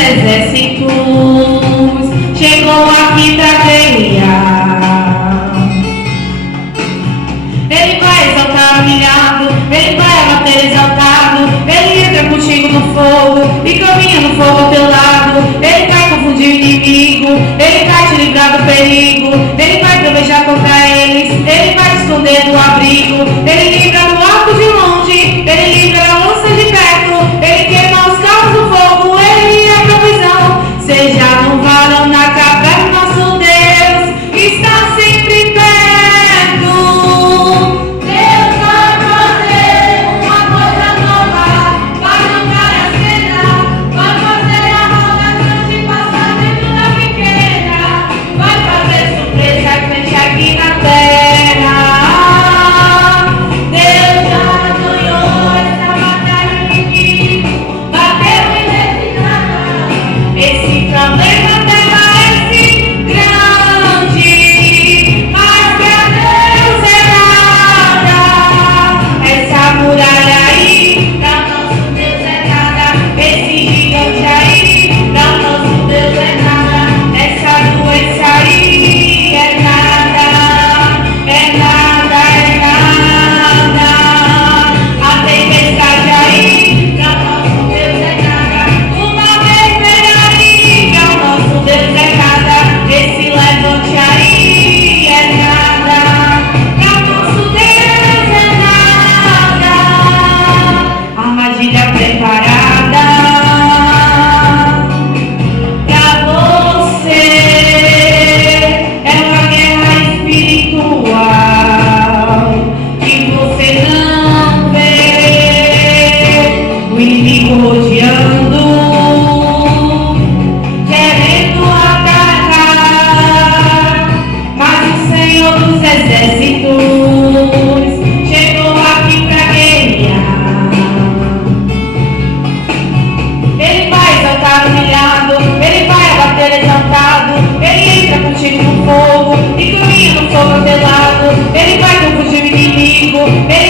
exércitos chegou aqui pra guerrear. Ele vai exaltar humilhado, ele vai abater exaltado. Ele entra contigo no fogo e caminha no fogo ao teu lado. Ele vai confundir o inimigo, ele vai te livrar do perigo. Ele vai trovejar contra eles, ele vai te esconder do abrigo. Ele livra do alto de longe, ele livra da lança de perto. Ele queima os carros do fogo, ele é a provisão. Seja no vale ou na caverna, nosso Deus está sempre perto. Deus vai fazer uma coisa nova, vai jogar a cena, vai fazer a roda grande passar dentro da pequena, vai fazer surpresa grande aqui na terra. Deus já ganhou essa batalha inimigo, bateu e retirada. Esse problema até parece grande, mas pra Deus é nada. Essa muralha aí, pra nosso Deus é nada. Esse gigante aí, pra nosso Deus é nada. Essa doença aí é nada, é nada, é nada. A tempestade aí, pra nosso Deus é nada. Uma besteira aí, pra nosso Deus é nada. Esse levante aí é nada, pra nosso Deus é nada. Armadilha preparada pra você é uma guerra espiritual que você não vê. O inimigo rodeando, querendo atacar, mas o Senhor dos exércitos chegou aqui pra guerrear. Ele vai exaltar humilhado, ele vai abater exaltado. Ele entra contigo no fogo e caminha no fogo ao teu lado. Ele vai confundir o inimigo, ele